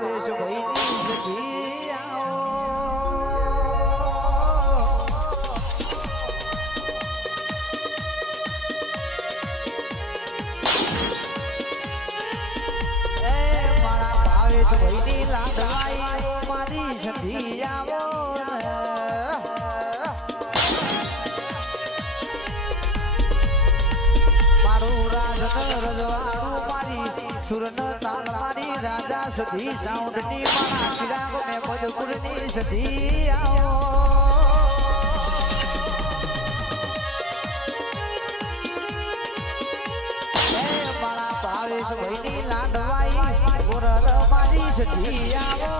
Beijo, સધી સાઉન્ડની મારા ચિરાગ મેં મધુપુરની સધી આવો. ભાવેશ ભાઈની લાડવાઈ ગોરર મારી સધી આવો.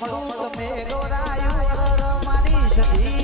ગોમડું તમે ગોરાયું મારી સધી.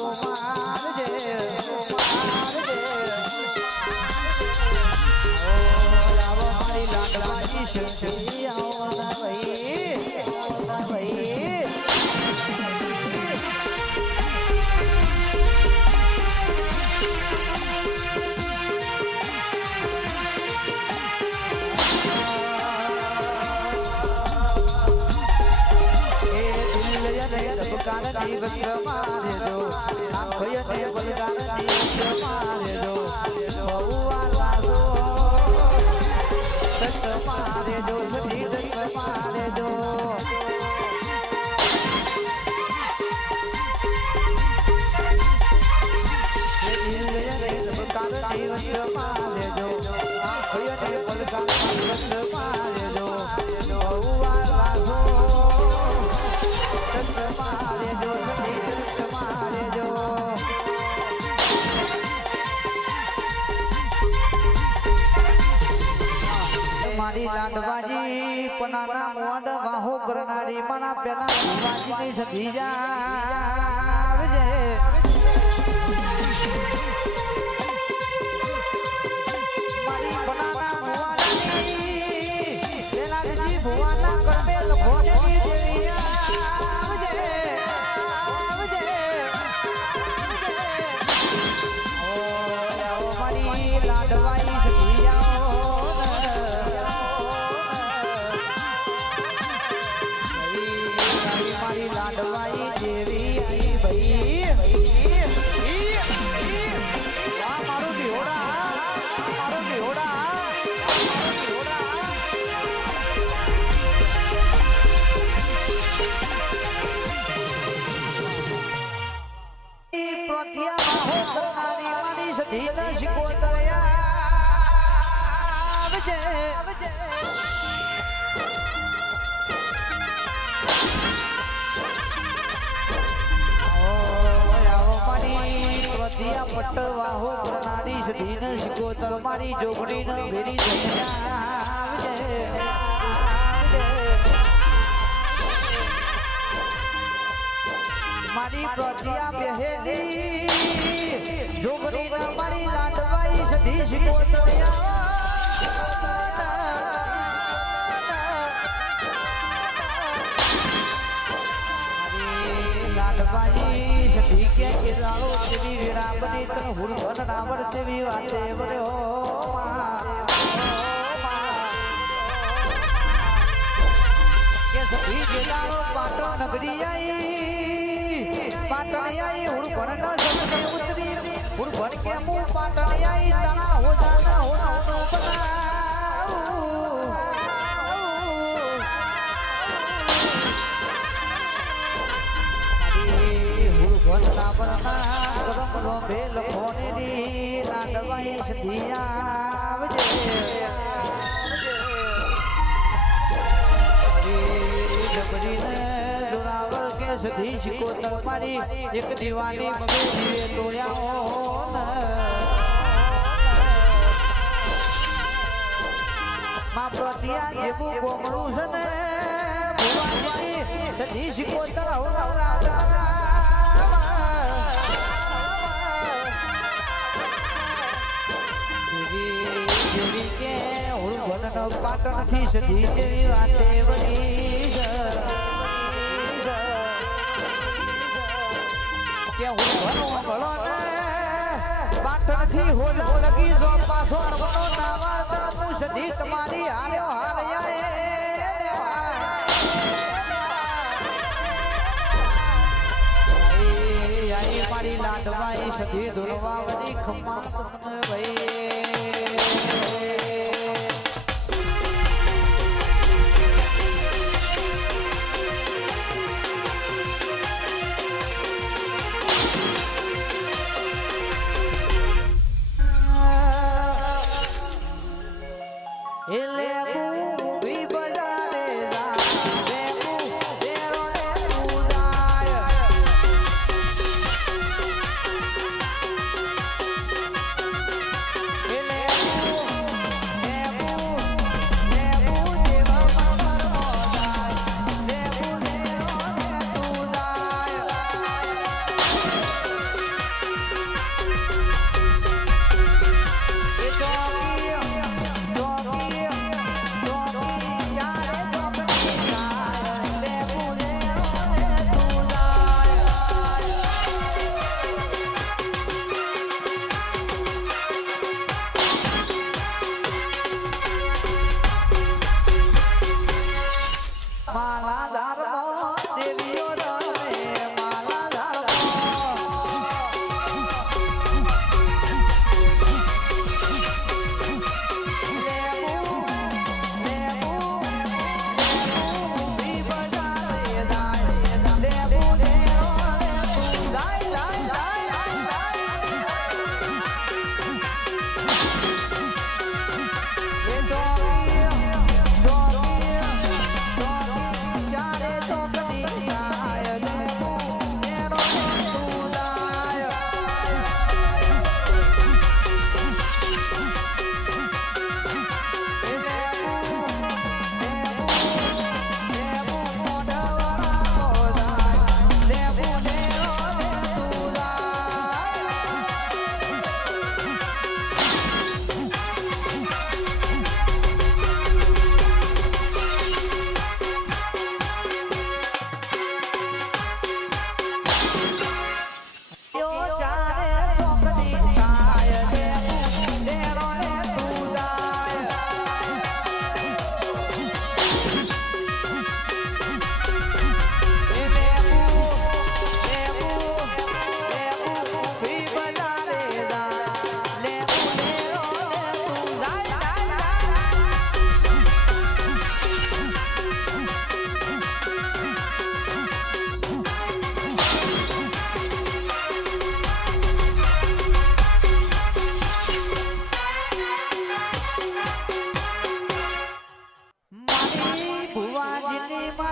દબકારની વસ્ત્ર મારે જો આંખયને બલકારની વસ્ત્ર મારે જો. બહુવા લાગો સત મારે જો સતી દત્ત મારે જો વસ્ત્ર મારે મારી લાડવાજી પનાના મોડ વાહો કરનારી મના પેલા ભુવાજીની સધી જાવજે. મારી પનાના કરનારી મારી સધી ન શીખોતરયા આવજે. આવજે સધીન શિકોતર મારી જોગણી ન ભેરી મારી પ્રતિયા બેહેલી જોગણી ના મારી લાડવાઈ સધી શિકોતર લાડવાઈ સધી કે કે લાડો તેવી વીરા બની તન હુર ભન રાવણ તેવી વાતે માં. કે લાડો પાટણ નગરી આઈ. પાટણ આઈ હુર ભન ન સદને ઉતરી હુર ભન કે હું પાટણ આઈ તણા હો જાના હો નાનો બનાવું મારી હુરભન નામના કરમનો બેલ ખોણીની લાડવાઈ સધી આવજે. પ્રતિયા જેવું એક છે ને. ભુવાજી સધી શિકોતર હવરાવ રાજા વનનો પાટણથી સધી જેવી વાતે વળી કે હું વનો ભળો ને પાટણથી હોલા લગી જો હું તમારી હાલ્યો હાલ્યા એ મારી લાડવાઈ સધી ધુલવાવની ખમ્મા તમને ભાઈ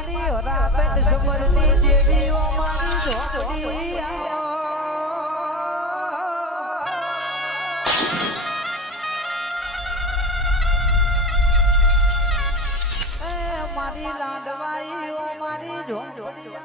મારી રાતન સમજની દેવીઓ મારી ઝોપડી. એ મારી ઝોપડી.